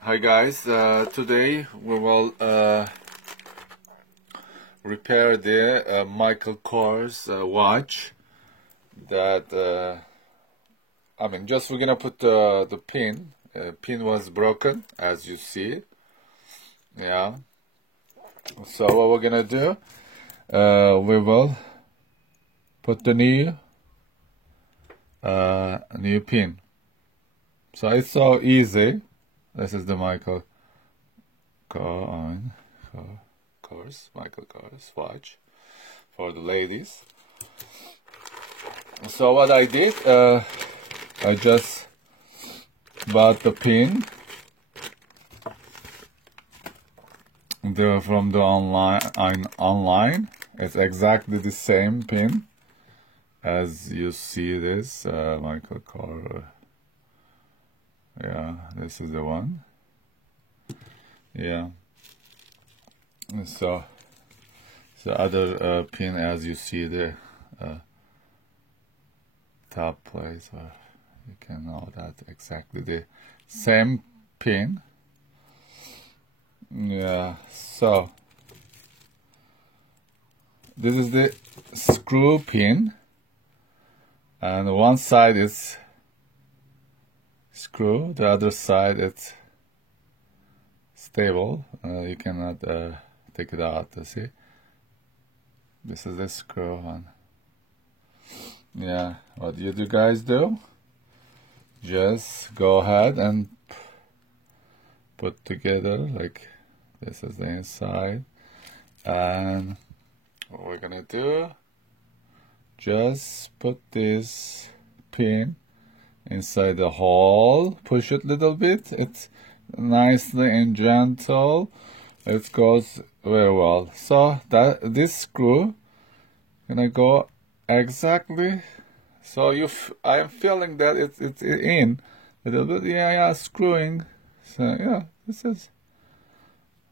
Hi guys, today we will repair the Michael Kors watch that just we're gonna put the pin. Pin was broken, as you see. Yeah. So what we're gonna do, we will put the new pin. So it's so easy. This is the Michael Kors watch for the ladies. So what I did, I just bought the pin from the online. It's exactly the same pin as you see this Michael Kors. Yeah, this is the one. Yeah. So other pin, as you see the top place, or you can know that exactly the same pin. Yeah. So this is the screw pin, and one side is screw, the other side it's stable. You cannot take it out. See, this is the screw one. Yeah, what you guys do, just go ahead and put together like this is the inside, and what we're gonna do, just put this pin inside the hole, push it a little bit, it's nicely and gentle, it goes very well. So that this screw gonna go exactly, so I am feeling that it's in a little bit. Yeah, screwing. So yeah, this is,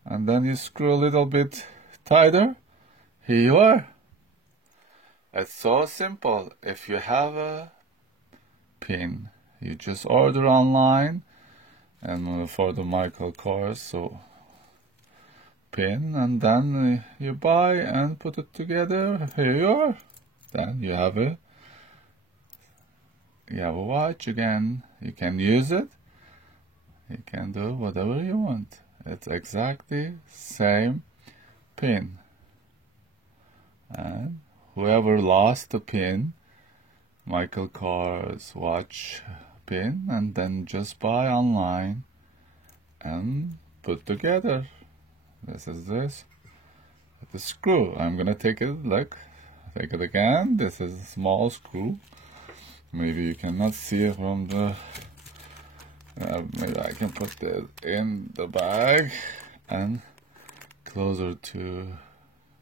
and then you screw a little bit tighter. Here you are. It's so simple. If you have a pin, you just order online, and for the Michael Kors pin, and then you buy and put it together. Here you are. Then you have a watch again. You can use it. You can do whatever you want. It's exactly same pin. And whoever lost the pin, Michael Kors watch pin, and then just buy online and put together. This is the screw. I'm gonna take it, look, take it again. This is a small screw. Maybe you cannot see it from the, maybe I can put it in the bag and closer to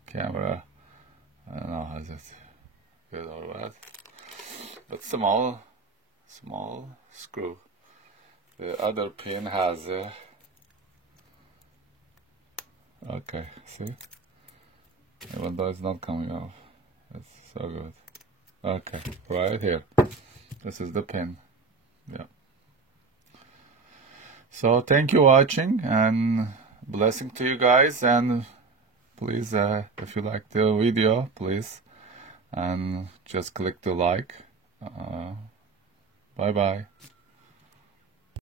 camera. I don't know, is it good or what? But small screw. The other pin has a, okay, see? Even though it's not coming off, it's so good. Okay, right here. This is the pin. Yeah. So thank you watching, and blessing to you guys, and please if you like the video, please, and just click the like. Bye bye.